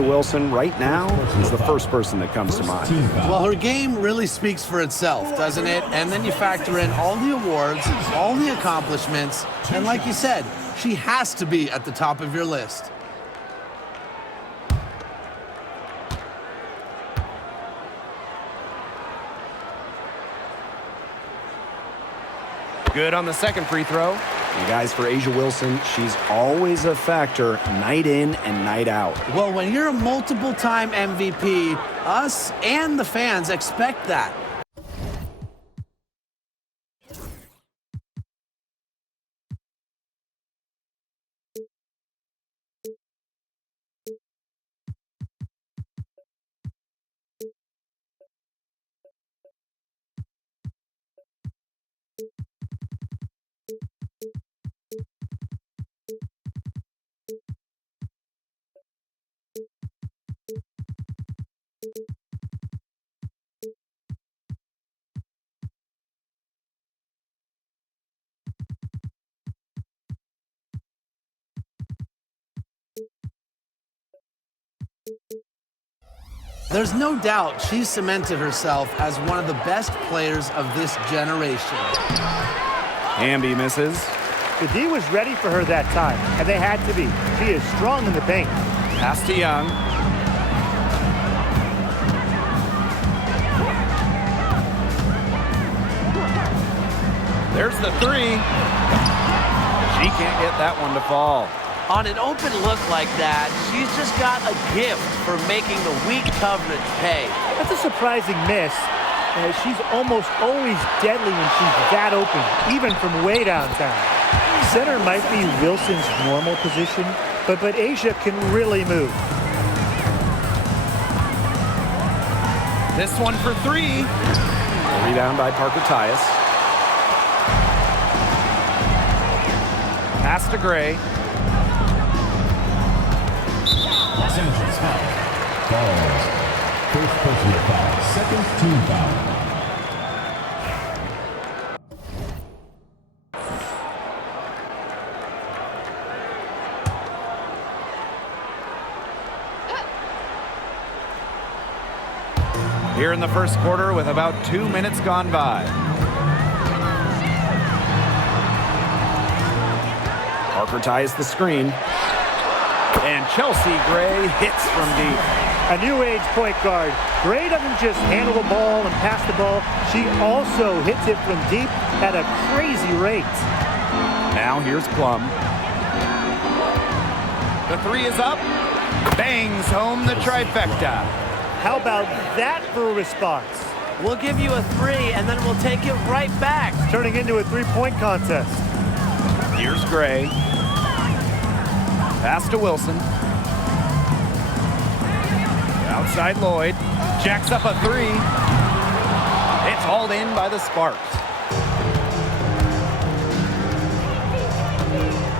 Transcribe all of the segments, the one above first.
Wilson right now is the first person that comes to mind. Well, her game really speaks for itself, doesn't it? And then you factor in all the awards, all the accomplishments, and like you said, she has to be at the top of your list. Good on the second free throw. And guys, for A'ja Wilson, she's always a factor night in and night out. Well, when you're a multiple-time MVP, us and the fans expect that. There's no doubt she's cemented herself as one of the best players of this generation. Hamby misses. The D was ready for her that time, and they had to be. She is strong in the paint. Pass to Young. There's the three. She can't get that one to fall. On an open look like that, she's just got a gift for making the weak coverage pay. That's a surprising miss. She's almost always deadly when she's that open, even from way downtown. Center might be Wilson's normal position, but A'ja can really move. This one for three. Rebound by Parker Tyus. Pass to Gray. Sanchez foul. Falls. First personal foul. Second team foul. Here in the first quarter with about 2 minutes gone by. Parker ties the screen. And Chelsea Gray hits from deep. A new age point guard. Gray doesn't just handle the ball and pass the ball. She also hits it from deep at a crazy rate. Now here's Plum. The three is up. Bangs home the trifecta. How about that for a response? We'll give you a three, and then we'll take it right back. Turning into a three-point contest. Here's Gray. Pass to Wilson. Outside Lloyd. Jacks up a three. It's hauled in by the Sparks.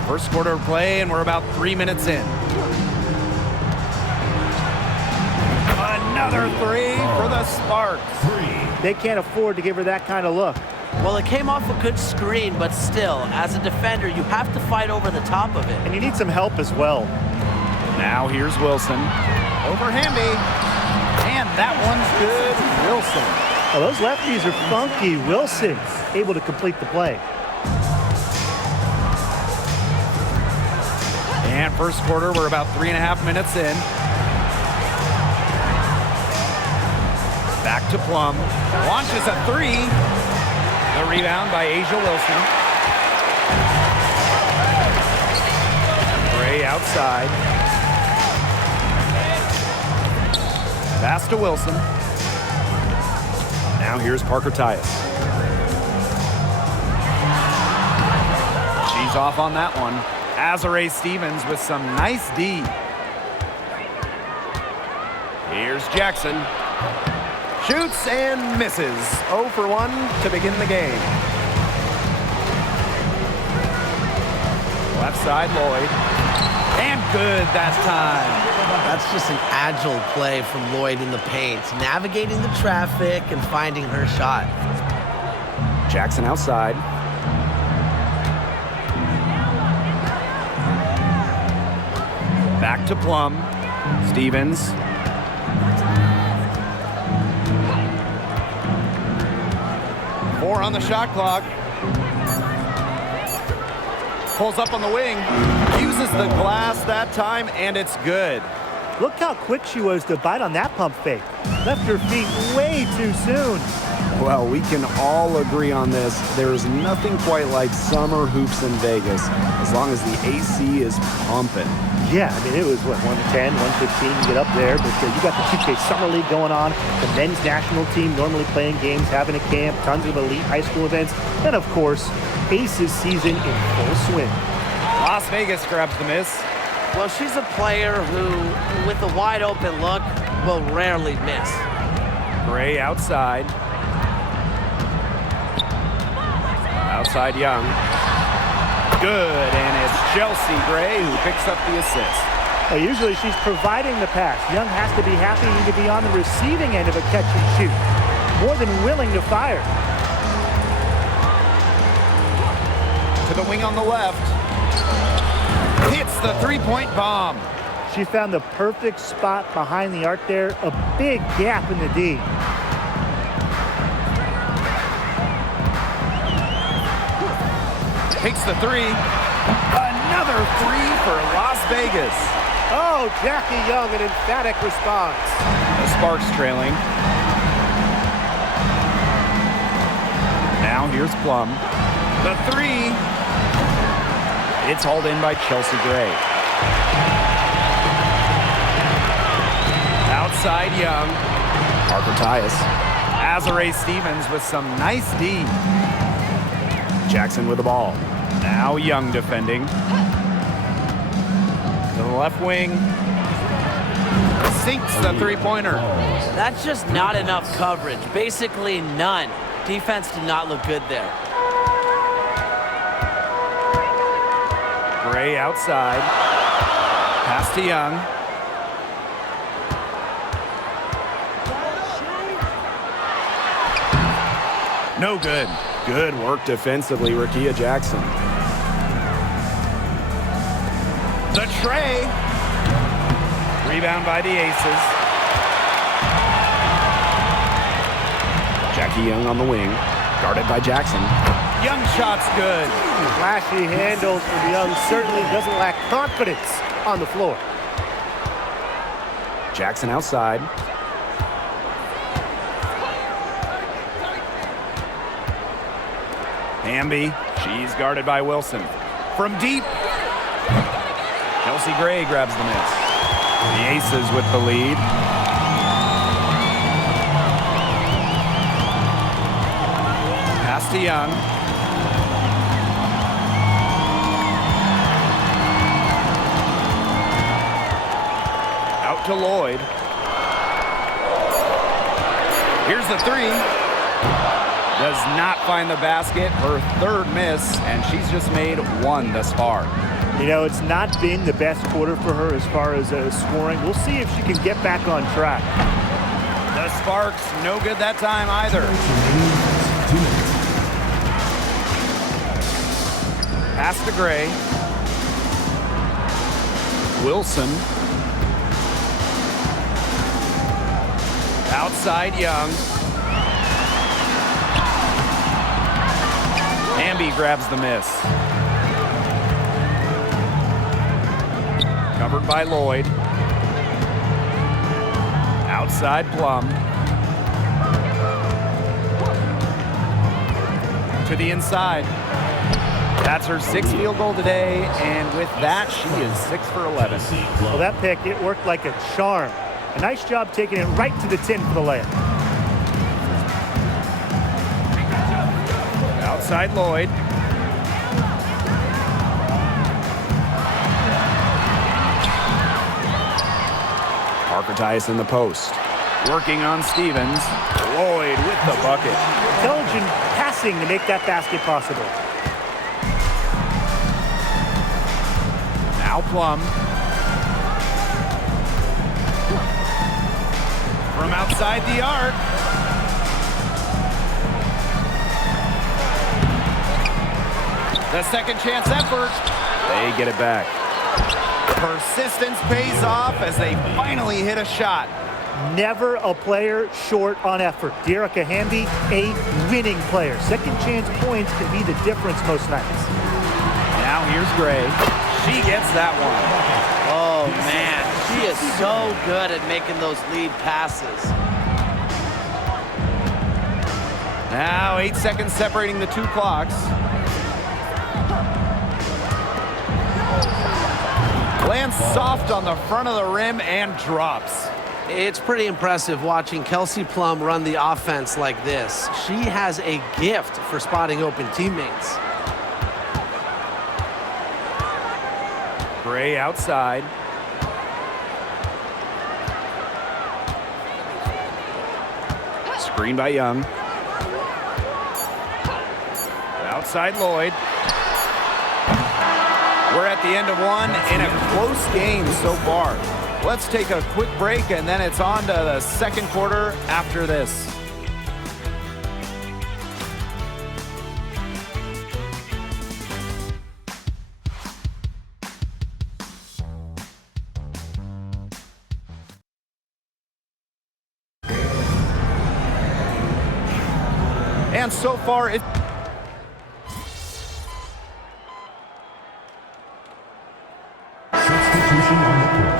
First quarter of play, and we're about 3 minutes in. Another three for the Sparks. They can't afford to give her that kind of look. Well, it came off a good screen, but still, as a defender, you have to fight over the top of it. And you need some help as well. Now here's Wilson. Over Hamby. And that one's good. Wilson. Well, those lefties are funky. Wilson able to complete the play. And first quarter, we're about 3.5 minutes in. Back to Plum. Launches a three. The rebound by A'ja Wilson. Gray outside. Pass to Wilson. Now here's Parker Tyus. She's off on that one. Azare Stevens with some nice D. Here's Jackson. Shoots and misses. 0 for 1 to begin the game. Left side, Lloyd. And good that time. That's just an agile play from Lloyd in the paint, navigating the traffic and finding her shot. Jackson outside. Back to Plum. Stevens. Four on the shot clock. Pulls up on the wing. Uses the glass that time, and it's good. Look how quick she was to bite on that pump fake. Left her feet way too soon. Well, we can all agree on this. There is nothing quite like summer hoops in Vegas, as long as the AC is pumping. Yeah, I mean, it was, what, 110, 115 to get up there. But you got the 2K Summer League going on, the men's national team normally playing games, having a camp, tons of elite high school events, and, of course, Aces season in full swing. Las Vegas grabs the miss. Well, she's a player who, with a wide open look, will rarely miss. Gray outside. Outside Young. Good, and it's Chelsea Gray who picks up the assist. Well, usually she's providing the pass. Young has to be happy to be on the receiving end of a catch and shoot. More than willing to fire. To the wing on the left. Hits the three-point bomb. She found the perfect spot behind the arc there. A big gap in the D. Takes the three. Another three for Las Vegas. Oh, Jackie Young, an emphatic response. The Sparks trailing. Now here's Plum. The three. It's hauled in by Chelsea Gray. Outside Young. Parker Tyus. Azare Stevens with some nice D. Jackson with the ball. Now Young defending. To the left wing. Sinks the three-pointer. That's just not enough coverage. Basically none. Defense did not look good there. Gray outside. Pass to Young. No good. Good work defensively, Rakia Jackson. The tray. Rebound by the Aces. Jackie Young on the wing. Guarded by Jackson. Young shot's good. Flashy handles from Young. Certainly doesn't lack confidence on the floor. Jackson outside. Hamby, she's guarded by Wilson. From deep, Chelsea Gray grabs the miss. The Aces with the lead. Pass to Young. Out to Lloyd. Here's the three. Does not find the basket, her third miss, and she's just made one thus far. You know, it's not been the best quarter for her as far as scoring. We'll see if she can get back on track. The Sparks, no good that time either. Pass to Gray. Wilson. Outside Young. Hamby grabs the miss. Covered by Lloyd. Outside Plum. To the inside. That's her sixth field goal today, and with that, she is 6 for 11. Well, that pick, it worked like a charm. A nice job taking it right to the tin for the layup. Outside Lloyd. Parker Tyus in the post. Working on Stevens. Lloyd with the bucket. Intelligent passing to make that basket possible. Now Plum. From outside the arc. The second chance effort. They get it back. Persistence pays off as they finally hit a shot. Never a player short on effort. Dearica Hamby, a winning player. Second chance points can be the difference most nights. Now here's Gray. She gets that one. Oh, man. She is so good at making those lead passes. Now 8 seconds separating the two clocks. Lands soft on the front of the rim and drops. It's pretty impressive watching Kelsey Plum run the offense like this. She has a gift for spotting open teammates. Gray outside. Screen by Young. Outside Lloyd. We're at the end of one in a close game so far. Let's take a quick break, and then it's on to the second quarter after this. And so far, Substitution on the court.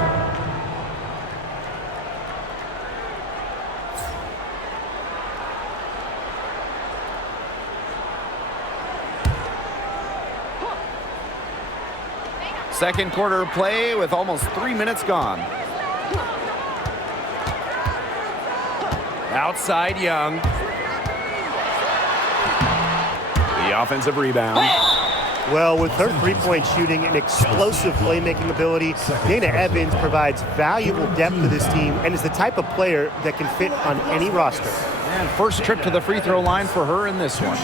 second quarter play with almost 3 minutes gone. Outside Young. The offensive rebound. Well, with her three-point shooting and explosive playmaking ability, Dana Evans provides valuable depth to this team and is the type of player that can fit on any roster. And first trip to the free throw line for her in this one.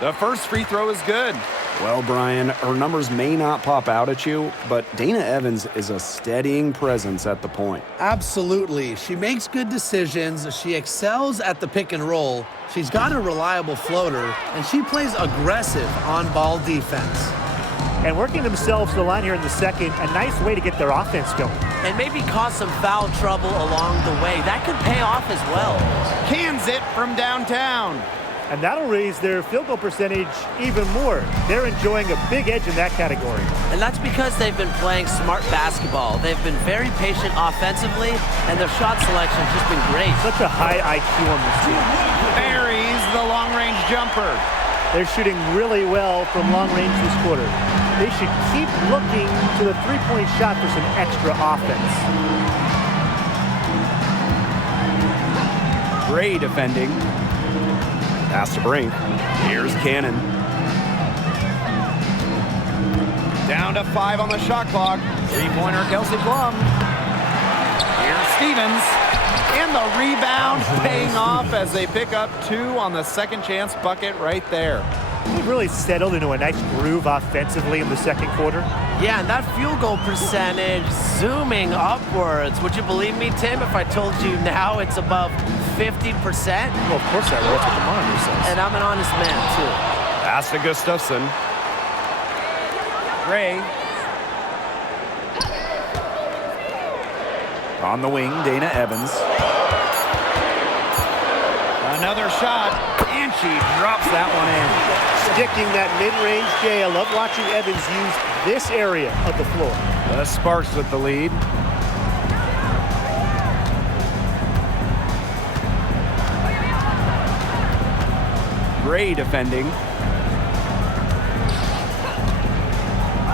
The first free throw is good. Well, Brian, her numbers may not pop out at you, but Dana Evans is a steadying presence at the point. Absolutely. She makes good decisions. She excels at the pick and roll. She's got a reliable floater, and she plays aggressive on-ball defense. And working themselves to the line here in the second, a nice way to get their offense going. And maybe cause some foul trouble along the way. That could pay off as well. Cans it from downtown. And that'll raise their field goal percentage even more. They're enjoying a big edge in that category. And that's because they've been playing smart basketball. They've been very patient offensively, and their shot selection's just been great. Such a high IQ on this team. Buries the long-range jumper. They're shooting really well from long range this quarter. They should keep looking to the three-point shot for some extra offense. Gray defending. Pass to Brink. Here's Cannon. Down to 5 on the shot clock. Three-pointer Kelsey Plum. Here's Stevens. And the rebound paying off as they pick up 2 on the second chance bucket right there. They've really settled into a nice groove offensively in the second quarter. Yeah, and that field goal percentage zooming upwards. Would you believe me, Tim, if I told you now it's above 50%? Well, of course I will. That's what the monitor says. And I'm an honest man, too. Pass to Gustafson. Gray. On the wing, Dana Evans. Another shot, and she drops that one in. Sticking that mid-range, Jay. I love watching Evans use this area of the floor. The Sparks with the lead. Gray defending.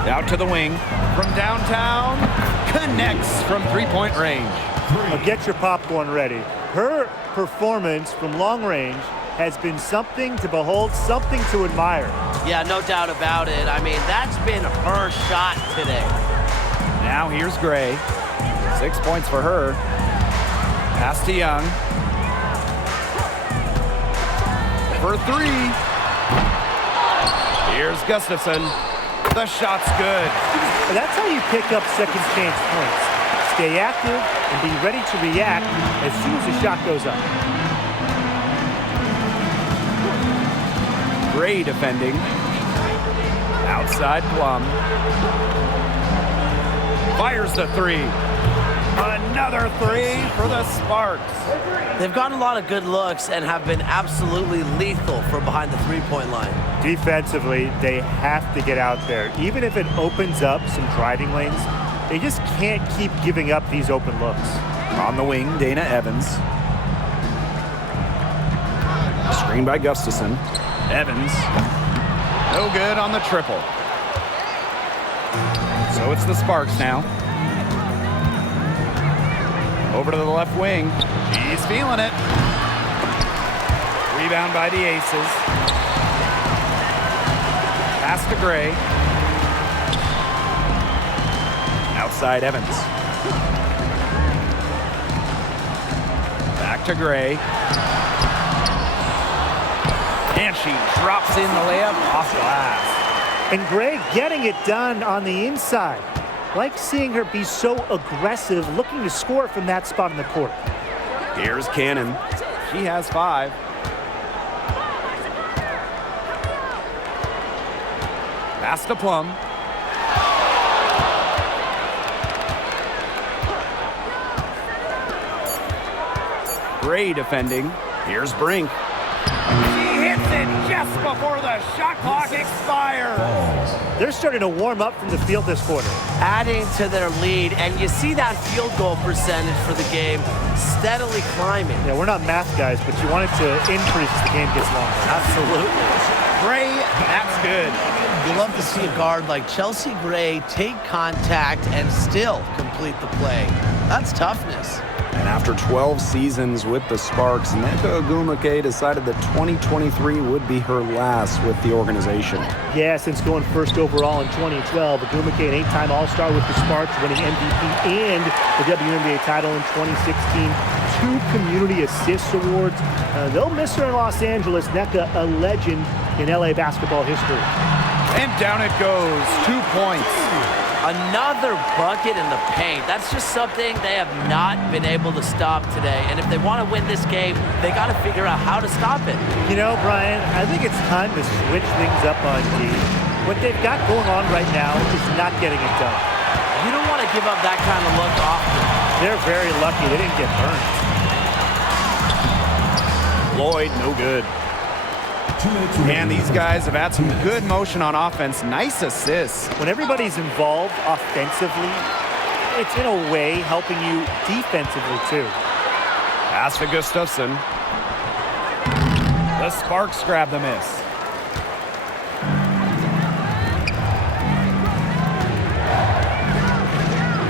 Out to the wing. From downtown, connects from three-point range. Now get your popcorn ready. Her performance from long range has been something to behold, something to admire. Yeah, no doubt about it. I mean, that's been her shot today. Now here's Gray. 6 points for her. Pass to Young. For 3. Here's Gustafson. The shot's good. And that's how you pick up second chance points. Stay active and be ready to react as soon as the shot goes up. Gray defending. Outside Plum. Fires the three. Another three for the Sparks. They've gotten a lot of good looks and have been absolutely lethal from behind the three-point line. Defensively, they have to get out there. Even if it opens up some driving lanes, they just can't keep giving up these open looks. On the wing, Dana Evans. Screen by Gustafson. Evans. No good on the triple. So it's the Sparks now. Over to the left wing. He's feeling it. Rebound by the Aces. Pass to Gray. Outside Evans. Back to Gray. And she drops in the layup off glass. And Gray getting it done on the inside. Like seeing her be so aggressive, looking to score from that spot in the court. Here's Cannon. She has 5. Pass to Plum. Gray defending. Here's Brink. She hits it just before the shot clock expires. They're starting to warm up from the field this quarter. Adding to their lead, and you see that field goal percentage for the game steadily climbing. Yeah, we're not math guys, but you want it to increase as the game gets longer. Absolutely. Gray, that's good. You love to see a guard like Chelsea Gray take contact and still complete the play. That's toughness. And after 12 seasons with the Sparks, Nneka Ogwumike decided that 2023 would be her last with the organization. Yeah, since going first overall in 2012, Ogwumike, an 8-time All-Star with the Sparks, winning MVP and the WNBA title in 2016. 2 community assist awards. They'll miss her in Los Angeles. Nneka, a legend in LA basketball history. And down it goes. 2 points. Another bucket in the paint. That's just something they have not been able to stop today. And if they want to win this game, they got to figure out how to stop it. You know, Brian, I think it's time to switch things up on D. What they've got going on right now is not getting it done. You don't want to give up that kind of look often. They're very lucky they didn't get burned. Lloyd, no good. 2 minutes And these guys have had some good motion on offense. Nice assists. When everybody's involved offensively, it's in a way helping you defensively too. Pass to Gustafson. The Sparks grab the miss.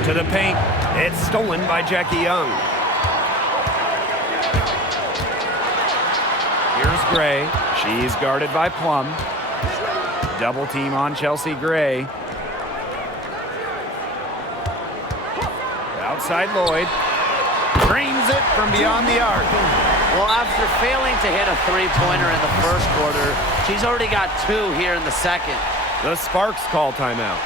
To the paint. It's stolen by Jackie Young. Here's Gray. She's guarded by Plum. Double team on Chelsea Gray. Outside Lloyd. Drains it from beyond the arc. Well, after failing to hit a three-pointer in the first quarter, she's already got 2 here in the second. The Sparks call timeout.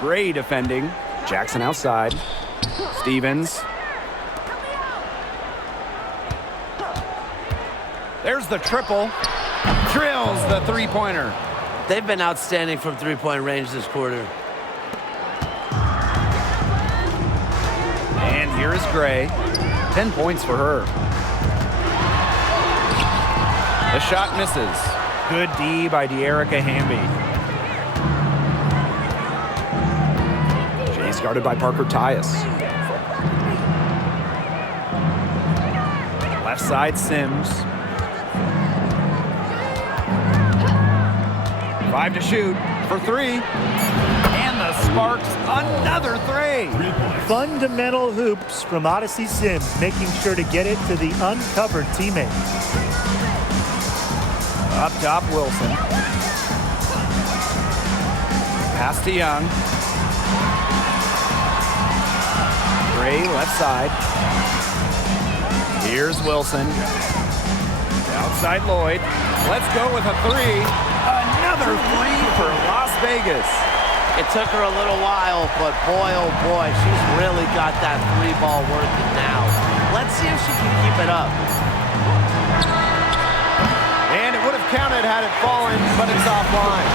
Gray defending. Jackson outside. Stevens. There's the triple. Drills the three-pointer. They've been outstanding from three-point range this quarter. And here is Gray. 10 points for her. The shot misses. Good D by De'Erica Hamby. She's guarded by Parker Tyus. Left side Sims. 5 to shoot for 3. And the Sparks another 3. Fundamental hoops from Odyssey Sims, making sure to get it to the uncovered teammate. Up top, Wilson. Pass to Young. Gray left side. Here's Wilson. Outside Lloyd. Let's go with a three. Another three for Las Vegas. It took her a little while, but boy, oh boy, she's really got that three ball working now. Let's see if she can keep it up. And it would have counted had it fallen, but it's offline.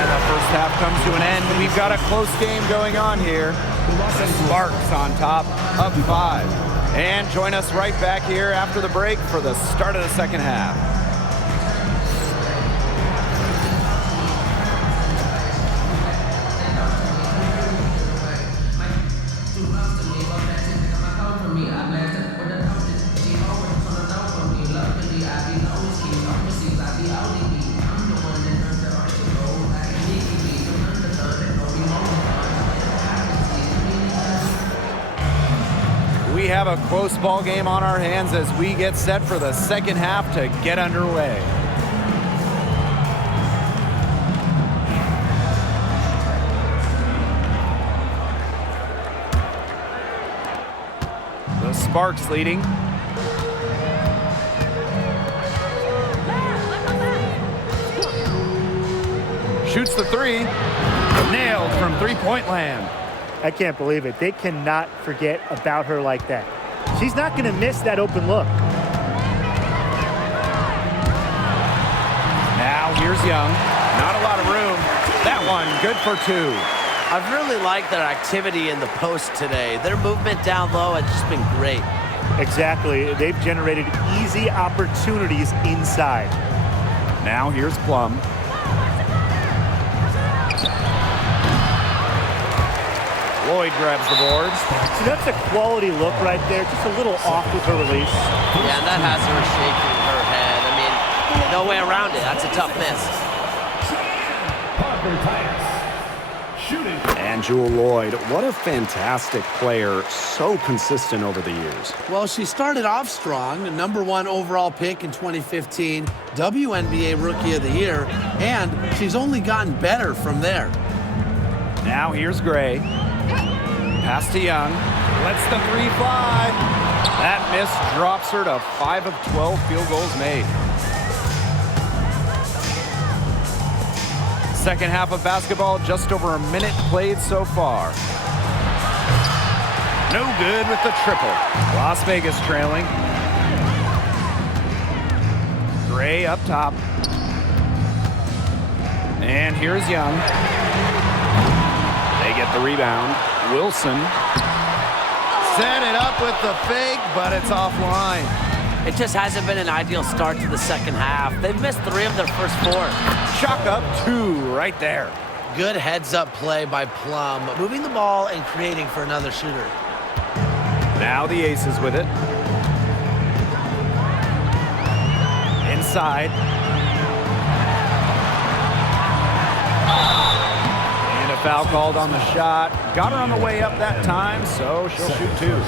And the first half comes to an end. We've got a close game going on here. The Sparks on top of 5. And join us right back here after the break for the start of the second half. We have a close ball game on our hands as we get set for the second half to get underway. The Sparks leading. Shoots the three. Nailed from three-point land. I can't believe it. They cannot forget about her like that. She's not going to miss that open look. Now here's Young. Not a lot of room. That one good for 2. I've really liked their activity in the post today. Their movement down low has just been great. Exactly. They've generated easy opportunities inside. Now here's Plum. Lloyd grabs the boards. So that's a quality look right there. Just a little off with her release. Yeah, and that has her shaking her head. I mean, no way around it. That's a tough miss. And Jewel Lloyd, what a fantastic player, so consistent over the years. Well, she started off strong, #1 overall pick in 2015, WNBA Rookie of the Year, and she's only gotten better from there. Now here's Gray. Pass to Young. Lets the three fly. That miss drops her to 5 of 12 field goals made. Second half of basketball, just over a minute played so far. No good with the triple. Las Vegas trailing. Gray up top. And here's Young. They get the rebound. Wilson set it up with the fake, but it's offline. It just hasn't been an ideal start to the second half. They've missed 3 of their first 4. Chalk up 2 right there. Good heads-up play by Plum, moving the ball and creating for another shooter. Now the Aces with it. Inside. And a foul called on the shot. Got her on the way up that time, so she'll shoot 2.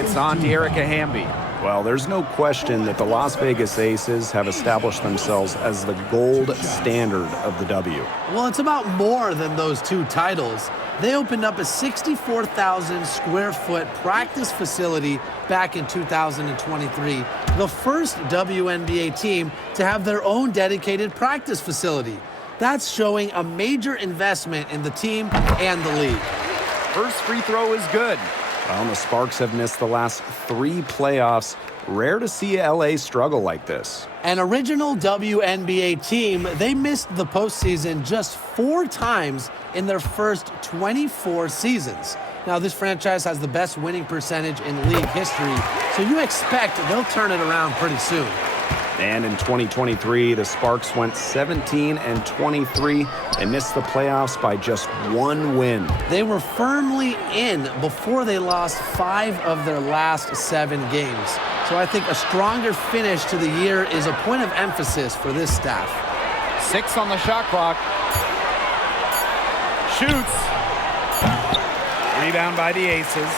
It's on to Erica Hamby. Well, there's no question that the Las Vegas Aces have established themselves as the gold standard of the W. Well, it's about more than those 2 titles. They opened up a 64,000 square foot practice facility back in 2023, the first WNBA team to have their own dedicated practice facility. That's showing a major investment in the team and the league. First free throw is good. Well, the Sparks have missed the last 3 playoffs. Rare to see LA struggle like this. An original WNBA team, they missed the postseason just 4 times in their first 24 seasons. Now, this franchise has the best winning percentage in league history, so you expect they'll turn it around pretty soon. And in 2023, the Sparks went 17-23 and missed the playoffs by just 1 win. They were firmly in before they lost 5 of their last 7 games. So I think a stronger finish to the year is a point of emphasis for this staff. 6 on the shot clock. Shoots. Rebound by the Aces.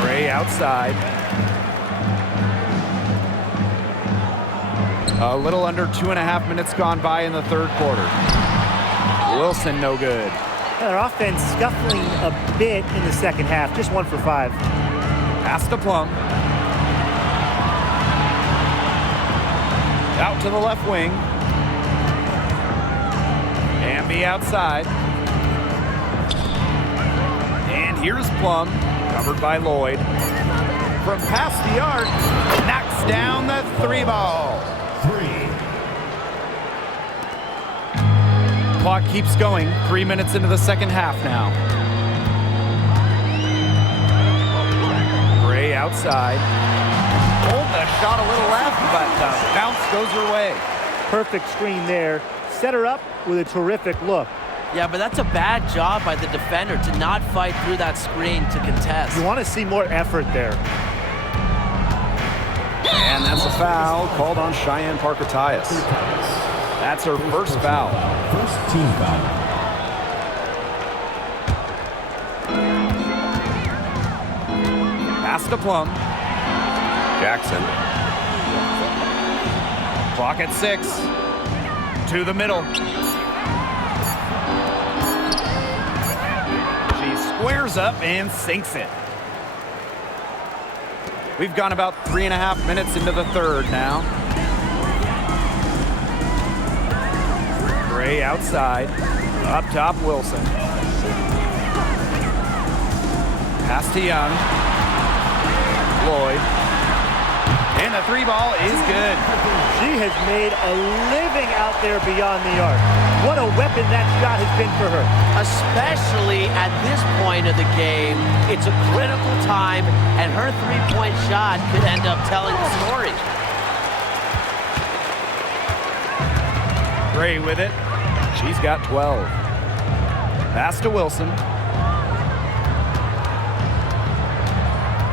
Gray outside. A little under 2.5 minutes gone by in the third quarter. Wilson no good. Their offense scuffling a bit in the second half. Just 1 for 5. Pass to Plum. Out to the left wing. Hamby outside. And here's Plum, covered by Lloyd. From past the arc, knocks down the 3-ball. 3. Clock keeps going. 3 minutes into the second half now. Gray outside. Hold the shot a little left, but the bounce goes her way. Perfect screen there. Set her up with a terrific look. Yeah, but that's a bad job by the defender to not fight through that screen to contest. You want to see more effort there. And that's a foul called on Cheyenne Parker-Tyus. That's her first foul. First team foul. Pass to Plum. Jackson. Clock at 6. To the middle. She squares up and sinks it. We've gone about 3.5 minutes into the third now. Gray outside. Up top, Wilson. Pass to Young. Lloyd. And the 3-ball is good. She has made a living out there beyond the arc. What a weapon that shot has been for her. Especially at this point of the game, it's a critical time, and her three-point shot could end up telling the story. Gray with it. She's got 12. Pass to Wilson.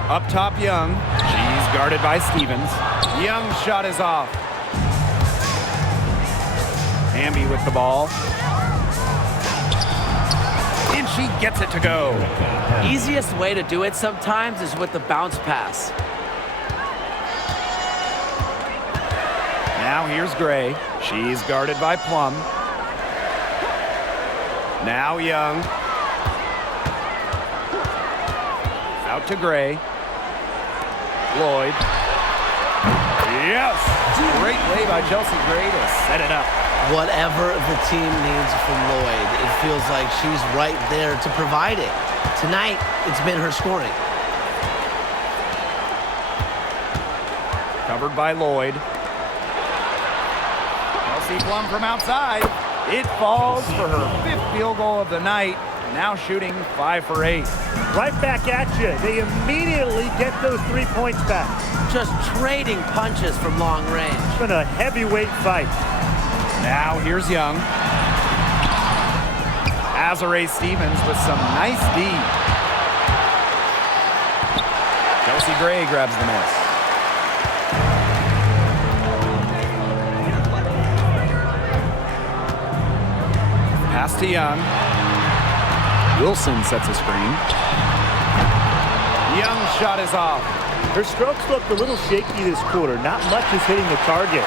Up top, Young. She's guarded by Stevens. Young's shot is off. Hamby with the ball. And she gets it to go. Easiest way to do it sometimes is with the bounce pass. Now here's Gray. She's guarded by Plum. Now Young. Out to Gray. Lloyd. Yes! Great play by Chelsea Gray to set it up. Whatever the team needs from Lloyd, it feels like she's right there to provide it. Tonight, it's been her scoring. Covered by Lloyd. Chelsea Plum from outside. It falls for her 5th field goal of the night. Now shooting 5 for 8. Right back at you. They immediately get those 3 points back. Just trading punches from long range. It's been a heavyweight fight. Now here's Young. Azare Stevens with some nice D. Chelsea Gray grabs the miss. Pass to Young. Wilson sets a screen. Young's shot is off. Her strokes looked a little shaky this quarter. Not much is hitting the target.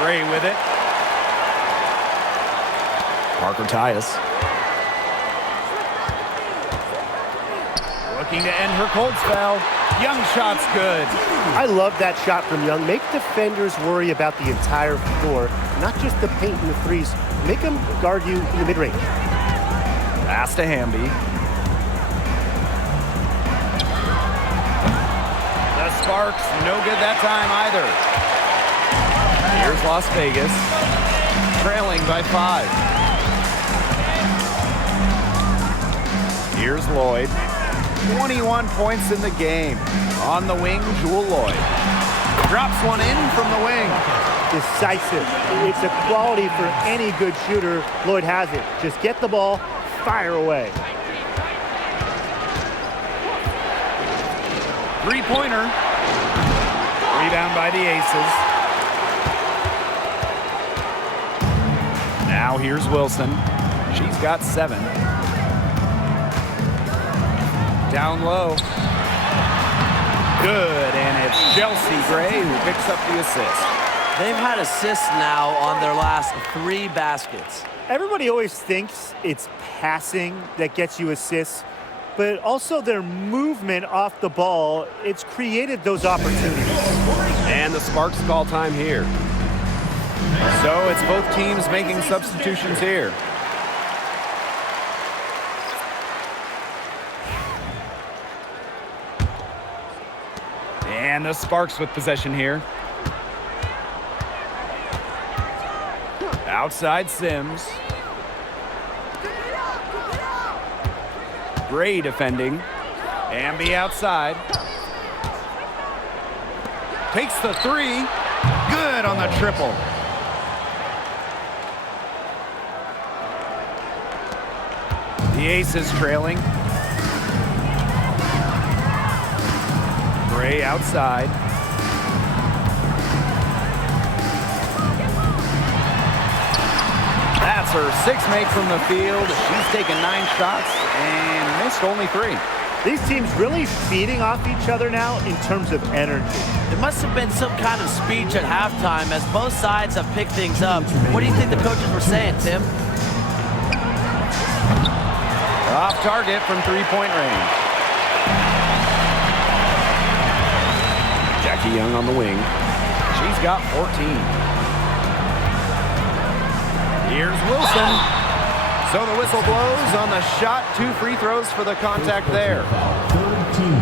Gray with it. Parker-Tyus. Looking to end her cold spell. Young shot's good. I love that shot from Young. Make defenders worry about the entire floor, not just the paint and the threes. Make them guard you in the mid-range. Pass to Hamby. The Sparks, no good that time either. Here's Las Vegas, trailing by 5. Here's Lloyd. 21 points in the game. On the wing, Jewel Lloyd. Drops one in from the wing. Decisive. It's a quality for any good shooter. Lloyd has it. Just get the ball, fire away. Three-pointer. Rebound by the Aces. Now here's Wilson. She's got 7. Down low. Good, and it's Chelsea Gray who picks up the assist. They've had assists now on their last 3 baskets. Everybody always thinks it's passing that gets you assists, but also their movement off the ball. It's created those opportunities. And the Sparks call time here. So it's both teams making substitutions here. And the Sparks with possession here. Outside Sims. Gray defending. Amby outside. Takes the three. Good on the triple. The Aces trailing. Gray outside. That's her sixth make from the field. She's taken 9 shots and missed only 3. These teams really feeding off each other now in terms of energy. It must have been some kind of speech at halftime as both sides have picked things up. What do you think the coaches were saying, Tim? Off target from 3-point range. Jackie Young on the wing. She's got 14. Here's Wilson. So the whistle blows on the shot. 2 free throws for the contact there.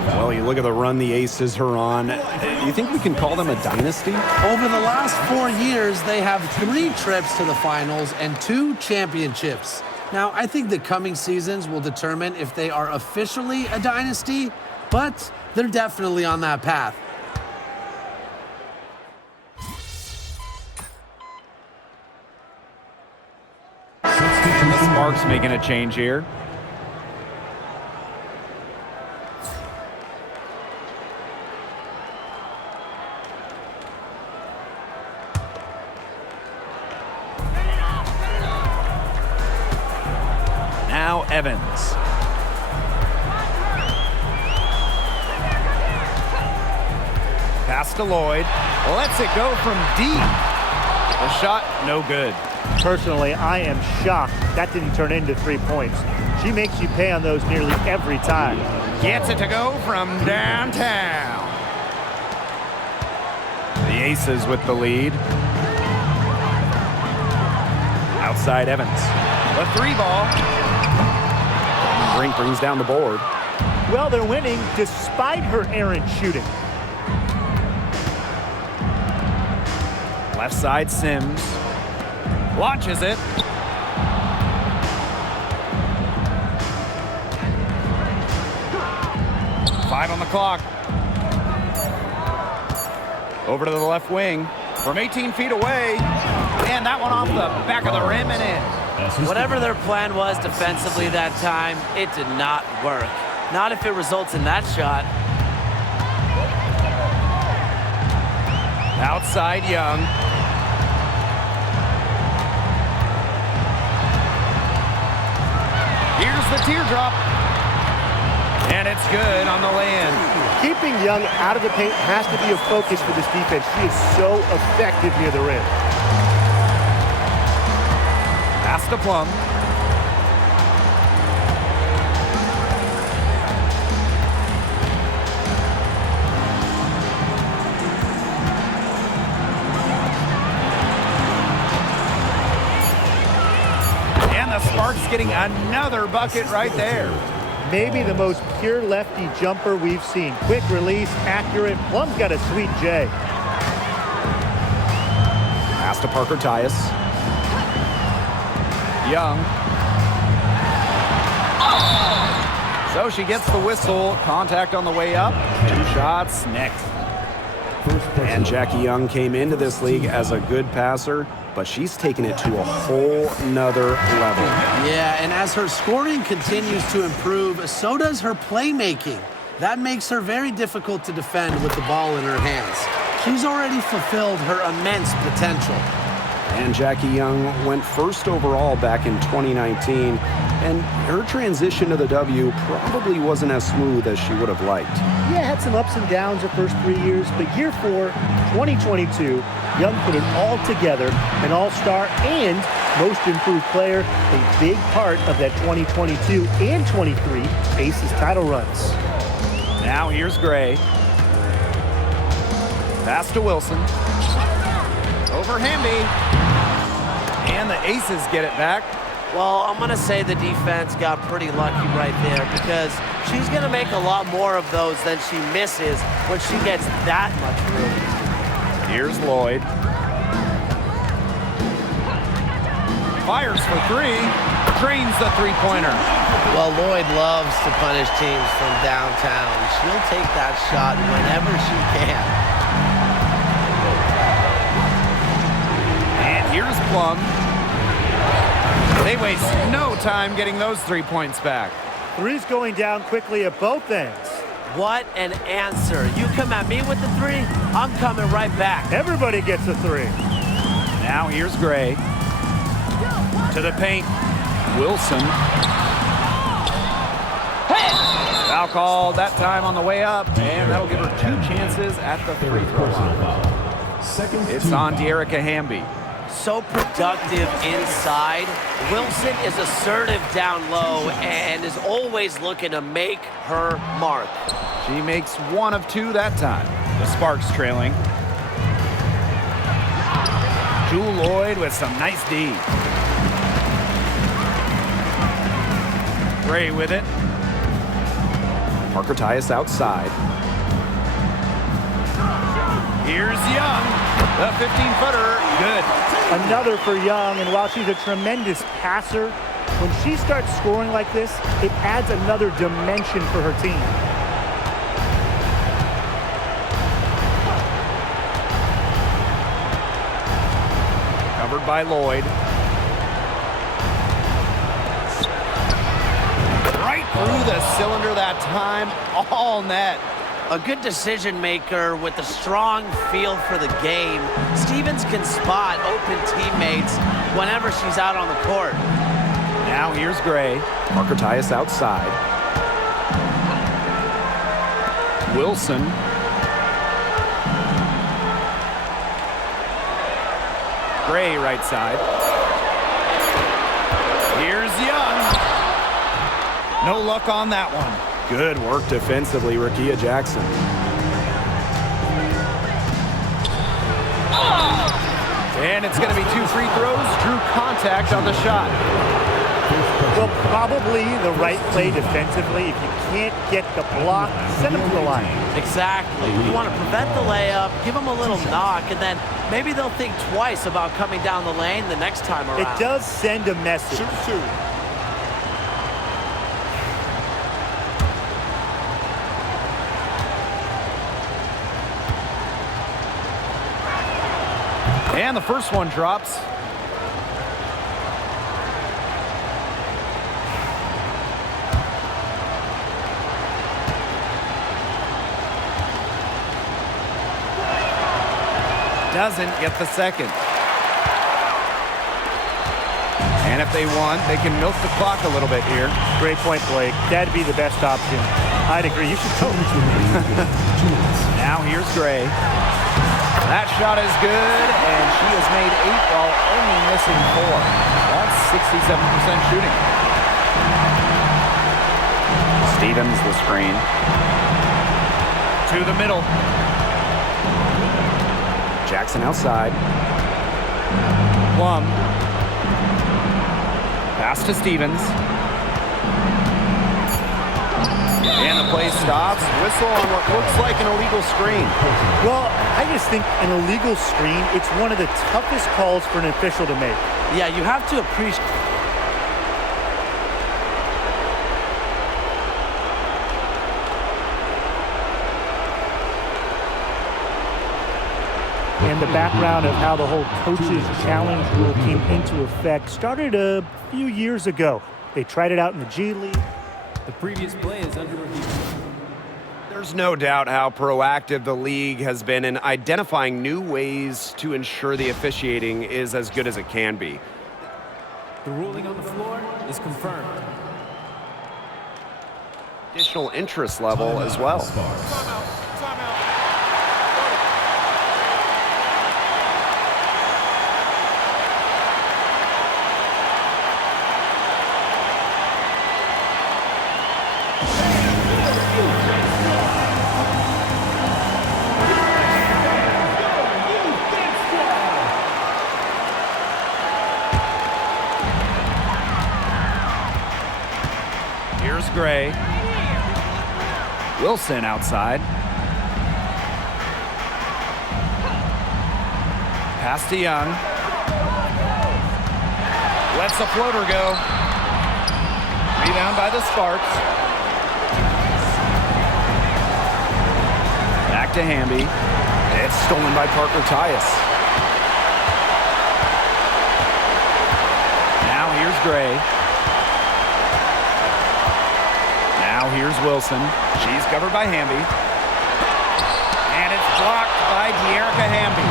Well, you look at the run the Aces are on. Do you think we can call them a dynasty? Over the last 4 years, they have 3 trips to the finals and 2 championships. Now, I think the coming seasons will determine if they are officially a dynasty, but they're definitely on that path. The Sparks making a change here. Now Evans. Pass to Lloyd. Lets it go from deep. The shot, no good. Personally, I am shocked that didn't turn into 3 points. She makes you pay on those nearly every time. Gets it to go from downtown. The Aces with the lead. Outside Evans. The 3 ball. Brink brings down the board. Well, they're winning despite her errant shooting. Left side Sims. Launches it. Five on the clock. Over to the left wing. From 18 feet away. And that one off the back of the rim and in. Whatever their plan was defensively that time, it did not work. Not if it results in that shot. Outside Young. Here's the teardrop. And it's good on the lay-in. Keeping Young out of the paint has to be a focus for this defense. She is so effective near the rim. Pass to Plum. And the Sparks getting another bucket right there. Maybe the most pure lefty jumper we've seen. Quick release, accurate. Plum's got a sweet J. Pass to Parker Tyus. Young. So she gets the whistle. Contact on the way up. 2 shots next. And Jackie Young came into this league as a good passer, but she's taken it to a whole nother level. Yeah, and as her scoring continues to improve, so does her playmaking. That makes her very difficult to defend with the ball in her hands. She's already fulfilled her immense potential. And Jackie Young went first overall back in 2019, and her transition to the W probably wasn't as smooth as she would have liked. Yeah, had some ups and downs the first 3 years, but year 4, 2022, Young put it all together, an all-star and Most Improved Player, a big part of that 2022 and 23 Aces title runs. Now here's Gray. Pass to Wilson. Over Hamby. And the Aces get it back. Well, I'm going to say the defense got pretty lucky right there because she's going to make a lot more of those than she misses when she gets that much room. Here's Lloyd. Fires for three. Drains the three-pointer. Well, Lloyd loves to punish teams from downtown. She'll take that shot whenever she can. And here's Plum. They waste no time getting those 3 points back. Three's going down quickly at both ends. What an answer. You come at me with the three, I'm coming right back. Everybody gets a three. Now here's Gray. To the paint. Wilson. Foul called that time on the way up, and that'll give her 2 chances at the free throw line. It's on De'Erica Hamby. So productive inside. Wilson is assertive down low and is always looking to make her mark. She makes 1 of 2 that time. The Sparks trailing. Jewel Lloyd with some nice D. Gray with it. Parker Tyus outside. Here's Young. The 15-footer. Good. Another for Young, and while she's a tremendous passer, when she starts scoring like this, it adds another dimension for her team. Covered by Lloyd. Right through the cylinder that time. All net. A good decision maker with a strong feel for the game. Stevens can spot open teammates whenever she's out on the court. Now here's Gray. Parker Tyus outside. Wilson. Gray right side. Here's Young. No luck on that one. Good work defensively, Rakia Jackson. And it's going to be 2 free throws. Drew contact on the shot. Well, probably the right play defensively. If you can't get the block, send them to the line. Exactly. You want to prevent the layup, give them a little knock, and then maybe they'll think twice about coming down the lane the next time around. It does send a message. And the first one drops. Doesn't get the second. And if they want, they can milk the clock a little bit here. Great point, Blake. That'd be the best option. I'd agree. You should coach. Now here's Gray. That shot is good, and she has made 8 while only missing 4. That's 67% shooting. Stevens the screen. To the middle. Jackson outside. Plum. Pass to Stevens. And the play stops. Whistle on what looks like an illegal screen. Well, I just think an illegal screen, it's one of the toughest calls for an official to make. Yeah, you have to appreciate. And the background of how the whole coach's challenge rule came into effect started a few years ago. They tried it out in the G League. The previous play is under review. There's no doubt how proactive the league has been in identifying new ways to ensure the officiating is as good as it can be. The ruling on the floor is confirmed. Additional interest level as well. Here's Gray. Wilson outside. Pass to Young. Lets the floater go. Rebound by the Sparks. Back to Hamby. It's stolen by Parker Tyus. Now here's Gray. Now here's Wilson. She's covered by Hamby. And it's blocked by De'Erica Hamby.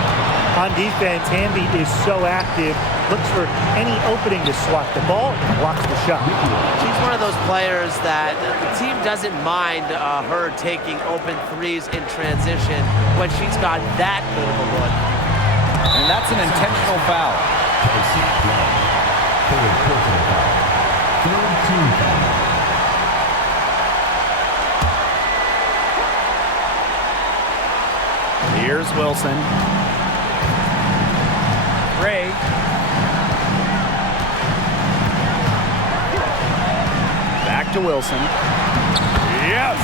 On defense, Hamby is so active, looks for any opening to swat the ball and blocks the shot. She's one of those players that the team doesn't mind her taking open threes in transition when she's got that good of a look. And that's an intentional foul. Here's Wilson. Gray. Back to Wilson. Yes!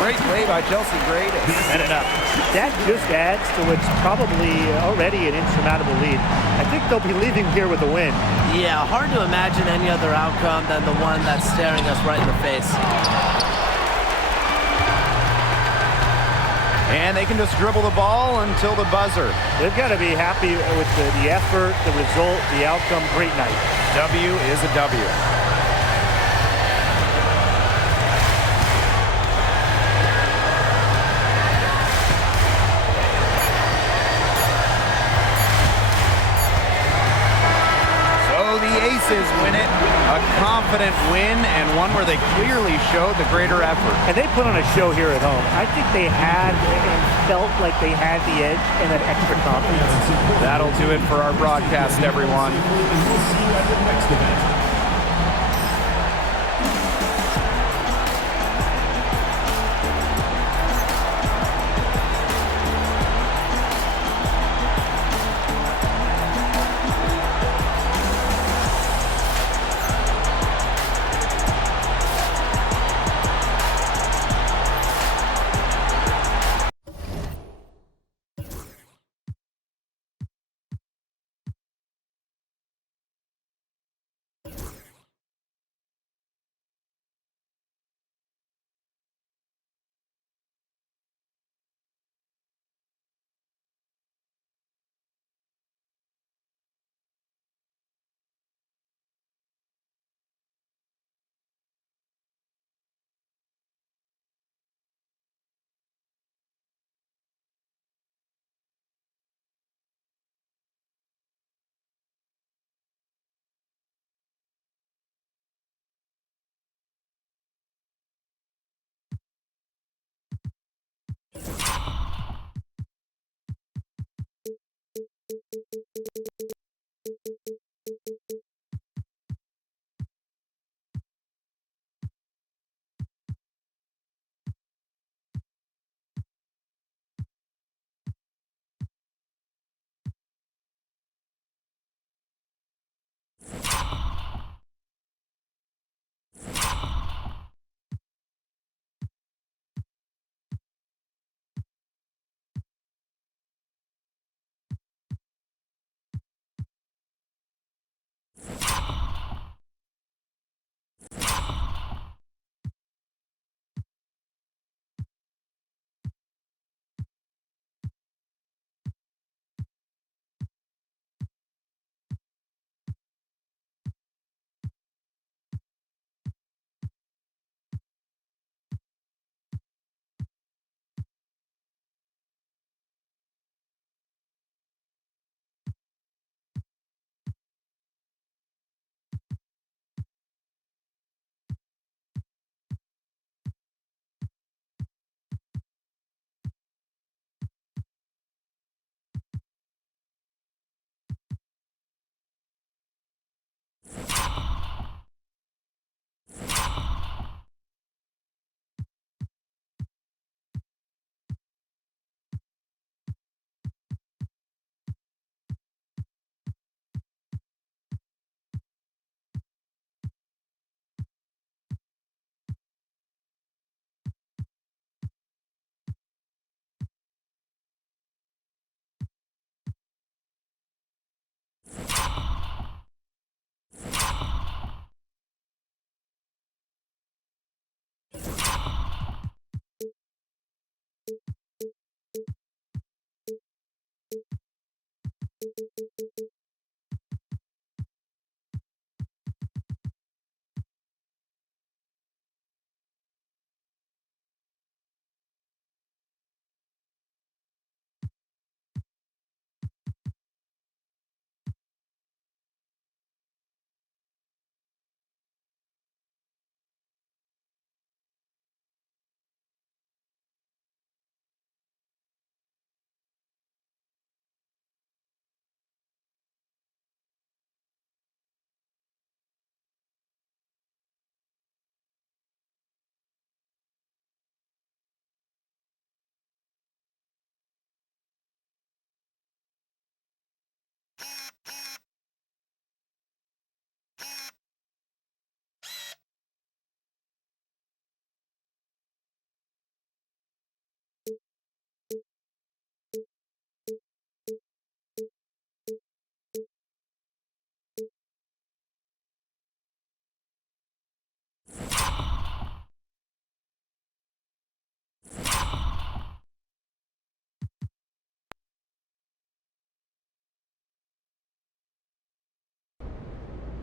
Great play by Chelsea Gray to set it up. That just adds to what's probably already an insurmountable lead. I think they'll be leaving here with a win. Yeah, hard to imagine any other outcome than the one that's staring us right in the face. And they can just dribble the ball until the buzzer. They've got to be happy with the effort, the result, the outcome. Great night. W is a W. So the Aces win it. A confident win and one where they clearly showed the greater effort. And they put on a show here at home. I think they had and felt like they had the edge and that extra confidence. That'll do it for our broadcast, everyone. We'll see you at the next event.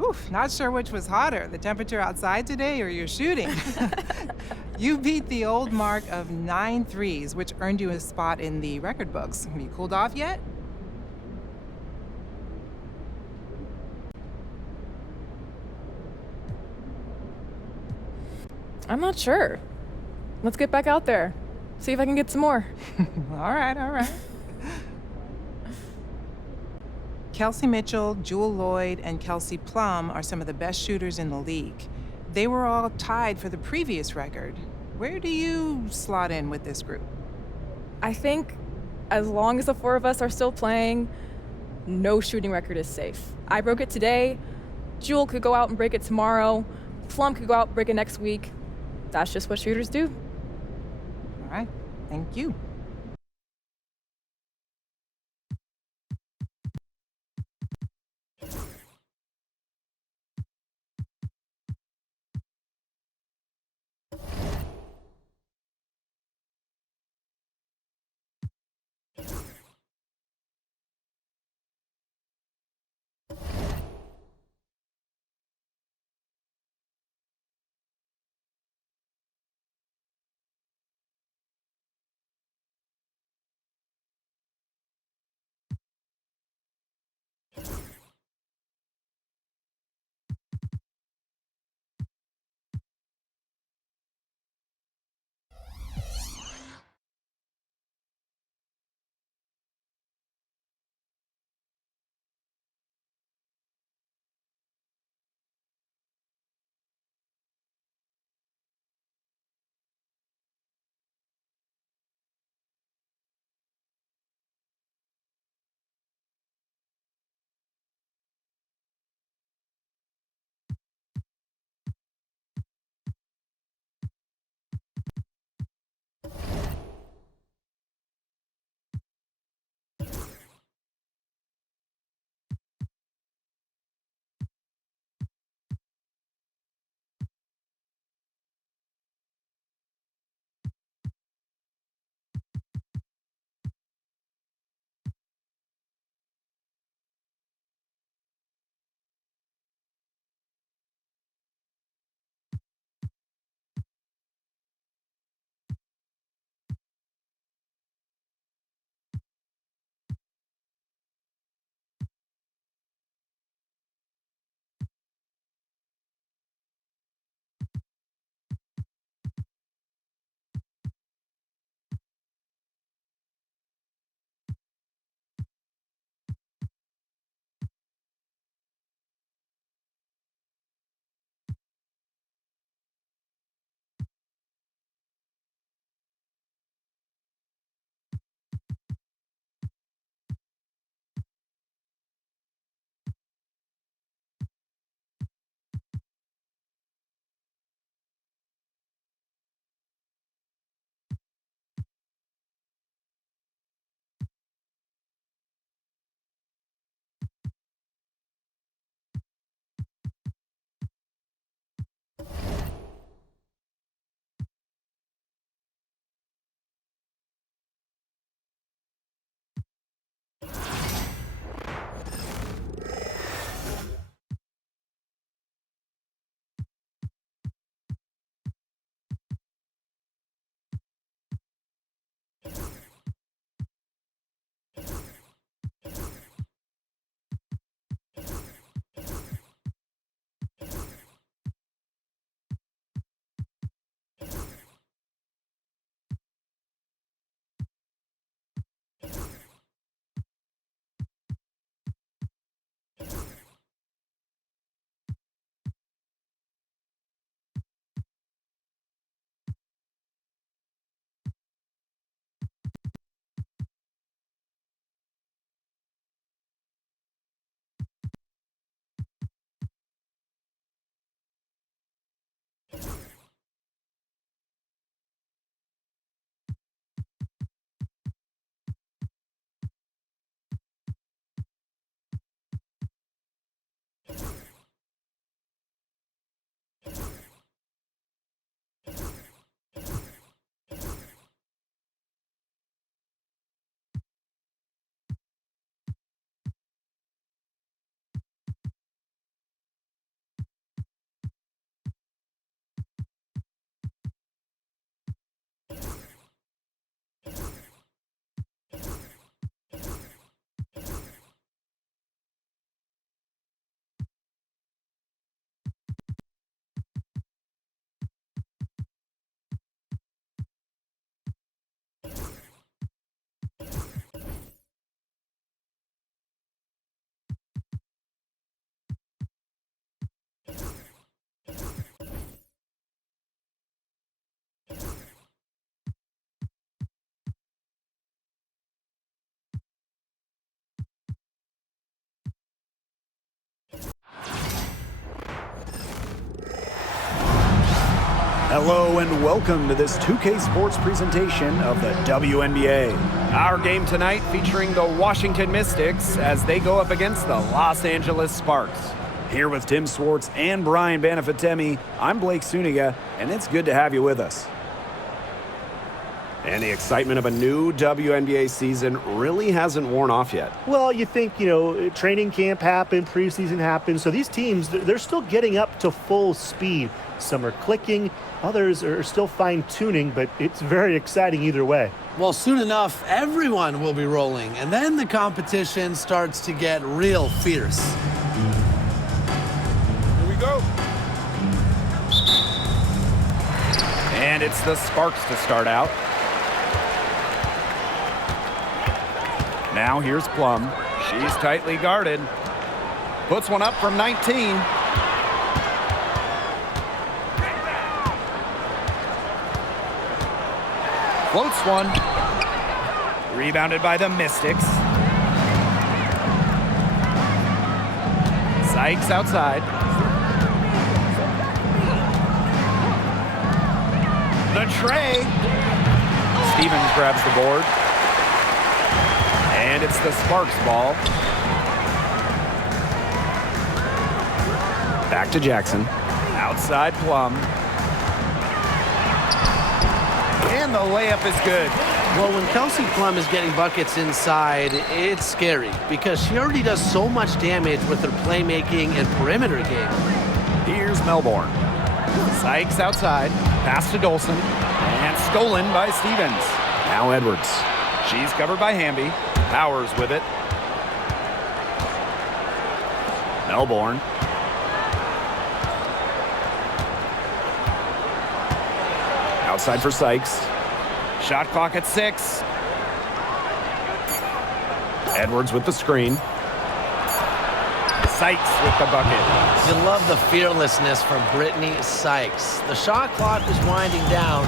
Oof, not sure which was hotter, the temperature outside today or your shooting. You beat the old mark of 9 threes, which earned you a spot in the record books. Have you cooled off yet? I'm not sure. Let's get back out there. See if I can get some more. All right, all right. Kelsey Mitchell, Jewel Lloyd, and Kelsey Plum are some of the best shooters in the league. They were all tied for the previous record. Where do you slot in with this group? I think as long as the four of us are still playing, no shooting record is safe. I broke it today. Jewel could go out and break it tomorrow. Plum could go out and break it next week. That's just what shooters do. All right, thank you. Hello and welcome to this 2K Sports presentation of the WNBA. Our game tonight featuring the Washington Mystics as they go up against the Los Angeles Sparks. Here with Tim Swartz and Brian Banafitemi, I'm Blake Suniga, and it's good to have you with us. And the excitement of a new WNBA season really hasn't worn off yet. Well, you think, training camp happened, preseason happened, so these teams, they're still getting up to full speed. Some are clicking, others are still fine-tuning, but it's very exciting either way. Well, soon enough, everyone will be rolling, and then the competition starts to get real fierce. Here we go. And it's the Sparks to start out. Now here's Plum. She's tightly guarded. Puts one up from 19. Floats one. Rebounded by the Mystics. Sykes outside. The tray. Stevens grabs the board. And it's the Sparks ball. Back to Jackson. Outside Plum. And the layup is good. Well, when Kelsey Plum is getting buckets inside, it's scary because she already does so much damage with her playmaking and perimeter game. Here's Melbourne. Sykes outside. Pass to Dolson. And stolen by Stevens. Now Edwards. She's covered by Hamby. Powers with it. Melbourne. Outside for Sykes. Shot clock at 6. Edwards with the screen. Sykes with the bucket. You love the fearlessness from Brittany Sykes. The shot clock is winding down.